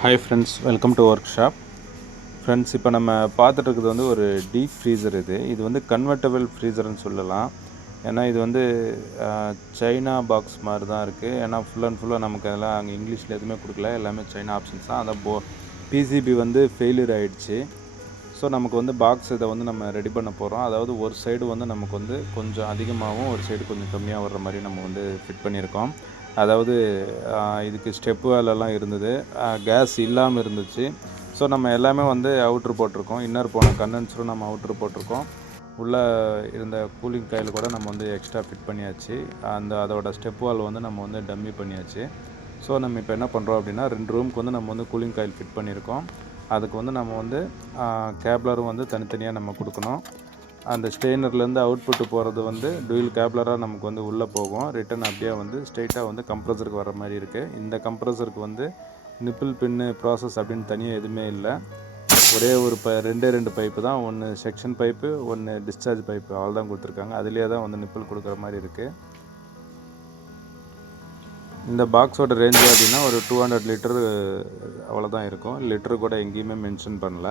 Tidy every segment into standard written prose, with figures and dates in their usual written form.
Hi friends, welcome to work shop. Friends, இப்போ நம்ம பார்த்துட்டு இருக்கிறது வந்து ஒரு டீப் ஃப்ரீசர். இது வந்து கன்வெர்ட்டபிள் ஃப்ரீசர்னு சொல்லலாம். ஏன்னா இது வந்து சைனா பாக்ஸ் மாதிரி தான் இருக்குது. ஏன்னா ஃபுல்லாக நமக்கு அதெல்லாம் அங்கே இங்கிலீஷில் எதுவுமே கொடுக்கல, எல்லாமே சைனா ஆப்ஷன்ஸ் தான். அந்த பிசிபி வந்து ஃபெயிலியர் ஆகிடுச்சு. ஸோ நமக்கு வந்து பாக்ஸ் இதை வந்து நம்ம ரெடி பண்ண போகிறோம். அதாவது ஒரு சைடு வந்து நமக்கு வந்து கொஞ்சம் அதிகமாகவும் ஒரு சைடு கொஞ்சம் கம்மியாக வர்ற மாதிரி நம்ம வந்து ஃபிட் பண்ணியிருக்கோம். அதாவது இதுக்கு ஸ்டெப்பு வேலைலாம் இருந்தது, கேஸ் இல்லாமல் இருந்துச்சு. ஸோ நம்ம எல்லாமே வந்து அவுட்ரு போட்டிருக்கோம். இன்னர் போன கண்டென்சரும் நம்ம அவுட்ரு போட்டிருக்கோம். உள்ளே இருந்த கூலிங் காயில் கூட நம்ம வந்து எக்ஸ்ட்ரா ஃபிட் பண்ணியாச்சு. அதோட ஸ்டெப் வால் வந்து நம்ம வந்து டம்மி பண்ணியாச்சு. ஸோ நம்ம இப்போ என்ன பண்ணுறோம் அப்படின்னா, 2 ரூமுக்கு வந்து நம்ம வந்து கூலிங் காயில் ஃபிட் பண்ணியிருக்கோம். அதுக்கு வந்து நம்ம வந்து கேப்லரும் வந்து தனித்தனியாக நம்ம கொடுக்கணும். அந்த ஸ்டெய்னர்லேருந்து அவுட்புட்டு போகிறது வந்து டூயல் கேப்லராக நமக்கு வந்து உள்ளே போகும். ரிட்டன் அப்படியே வந்து ஸ்ட்ரெயிட்டாக வந்து கம்ப்ரஸருக்கு வர மாதிரி இருக்குது. இந்த கம்ப்ரஸருக்கு வந்து நிப்பிள் பின்னு ப்ராசஸ் அப்படின்னு தனியாக எதுவுமே இல்லை. ஒரே ஒரு ரெண்டு பைப்பு தான். ஒன்று செக்ஷன் பைப்பு, ஒன்று டிஸ்சார்ஜ் பைப்பு, அவ்வளோ தான் கொடுத்துருக்காங்க. அதுலேயே தான் வந்து நிப்பிள் கொடுக்குற மாதிரி இருக்குது. இந்த பாக்ஸோட ரேஞ்சு அப்படின்னா ஒரு 200 லிட்டரு அவ்வளோதான் இருக்கும். லிட்டரு கூட எங்கேயுமே மென்ஷன் பண்ணல.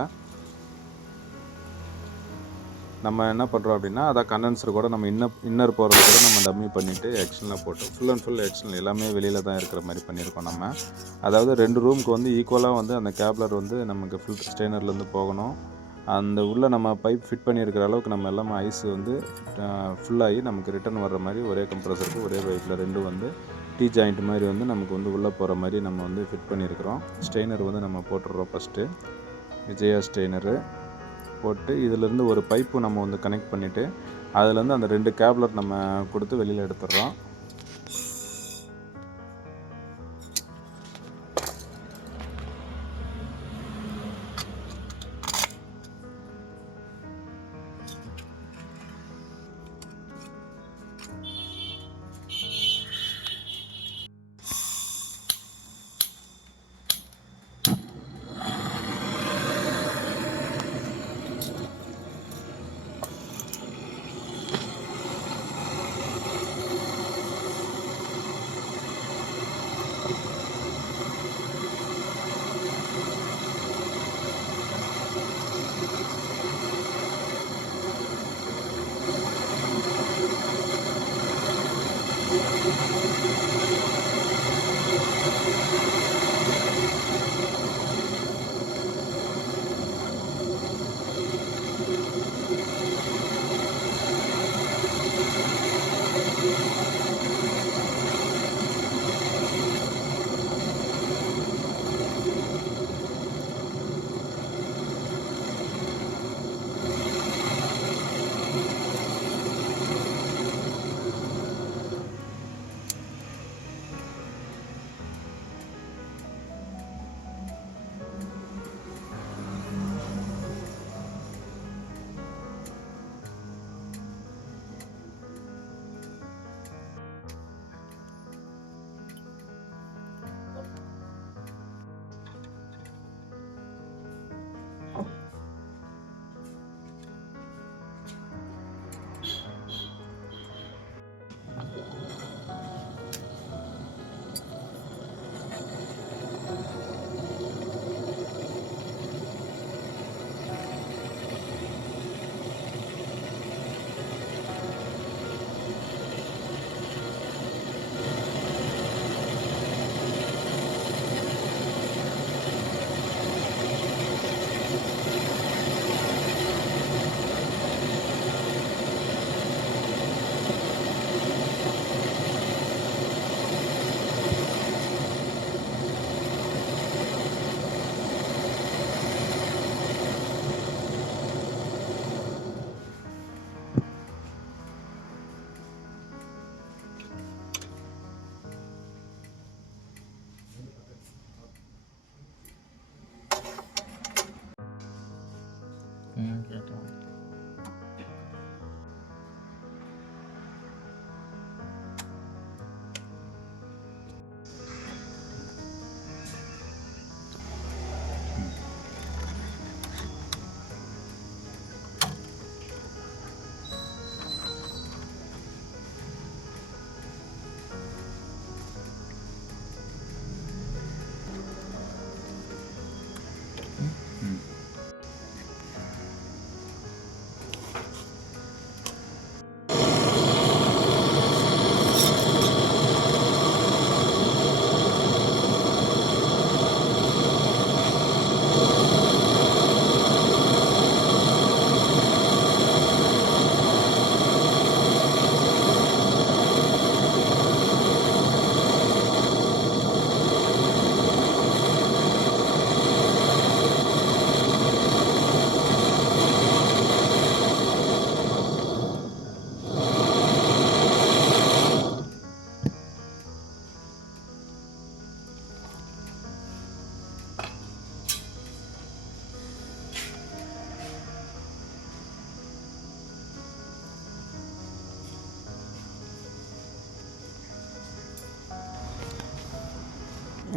நம்ம என்ன பண்ணுறோம் அப்படின்னா, அதான் கண்டென்சர் கூட நம்ம இன்னர் போகிறது கூட நம்ம டம்மி பண்ணிவிட்டு எக்ஸ்டர்னல் போட்டு ஃபுல் அண்ட் ஃபுல் எக்ஸ்டர்னல் எல்லாமே வெளியில் தான் இருக்கிற மாதிரி பண்ணியிருக்கோம் நம்ம. அதாவது 2 ரூமுக்கு வந்து ஈக்குவலாக வந்து அந்த கேப்லர் வந்து நமக்கு ஃபில்டர் ஸ்டெய்னர்லேருந்து போகணும். அந்த உள்ளே நம்ம பைப் ஃபிட் பண்ணியிருக்கிற அளவுக்கு நம்ம எல்லாமே ஐஸ் வந்து ஃபுல்லாகி நமக்கு ரிட்டர்ன் வர்ற மாதிரி ஒரே கம்ப்ரஸருக்கு ஒரே பைப்பில் 2 வந்து டீ ஜாயிண்ட் மாதிரி வந்து நமக்கு வந்து உள்ளே போகிற மாதிரி நம்ம வந்து ஃபிட் பண்ணியிருக்கிறோம். ஸ்டெய்னர் வந்து நம்ம போட்டுடுறோம். ஃபஸ்ட்டு விஜயா ஸ்டெய்னரு போட்டு இதிலேருந்து ஒரு பைப்பு நம்ம வந்து கனெக்ட் பண்ணிவிட்டு அதுலேருந்து அந்த 2 கேப்லர் நம்ம கொடுத்து வெளியில் எடுத்துடுறோம்.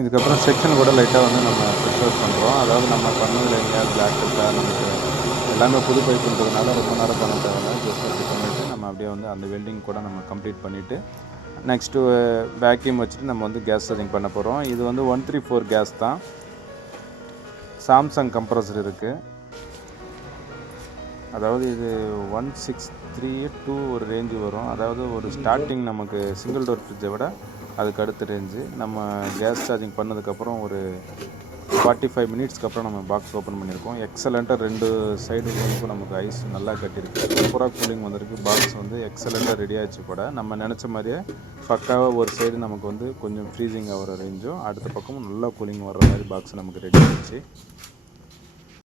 இதுக்கப்புறம் செக்ஷன் கூட லைட்டாக வந்து நம்ம ப்ரெஷர் பண்ணுறோம். அதாவது நம்ம பண்ணதில் எங்கேயாவது பிளாக் இருக்கா, நமக்கு எல்லாமே புது பைப்புன்றதுனால ரொம்ப நேரம் பண்ண தேவையில்ல. ஜஸ்ட் அப்படி பண்ணிவிட்டு நம்ம அப்படியே வந்து அந்த வெல்டிங் கூட நம்ம கம்ப்ளீட் பண்ணிவிட்டு நெக்ஸ்ட்டு வேக்யூம் வச்சுட்டு நம்ம வந்து கேஸ் சர்ஜிங் பண்ண போகிறோம். இது வந்து 134 கேஸ் தான். சாம்சங் கம்ப்ரஸர் இருக்குது. அதாவது இது 1632 ஒரு ரேஞ்சு வரும். அதாவது ஒரு ஸ்டார்டிங் நமக்கு சிங்கிள் டோர் ஃப்ரிட்ஜை விட அதுக்கு அடுத்த ரேஞ்சு. நம்ம கேஸ் சார்ஜிங் பண்ணதுக்கப்புறம் ஒரு 45 மினிட்ஸ்க்கு அப்புறம் நம்ம பாக்ஸ் ஓப்பன் பண்ணியிருக்கோம். எக்ஸலண்ட்டாக 2 சைடு ரூமுக்கும் நமக்கு ஐஸ் நல்லா கட்டியிருக்கு. சூப்பராக கூலிங் வந்திருக்கு. பாக்ஸ் வந்து எக்ஸலண்ட்டாக ரெடி ஆகிடுச்சு கூட. நம்ம நினச்ச மாதிரியே பக்காவாக ஒரு சைடு நமக்கு வந்து கொஞ்சம் ஃப்ரீசிங் ஆகிற ரேஞ்சும், அடுத்த பக்கமும் நல்லா கூலிங் வர்ற மாதிரி பாக்ஸ் நமக்கு ரெடி ஆகிடுச்சு.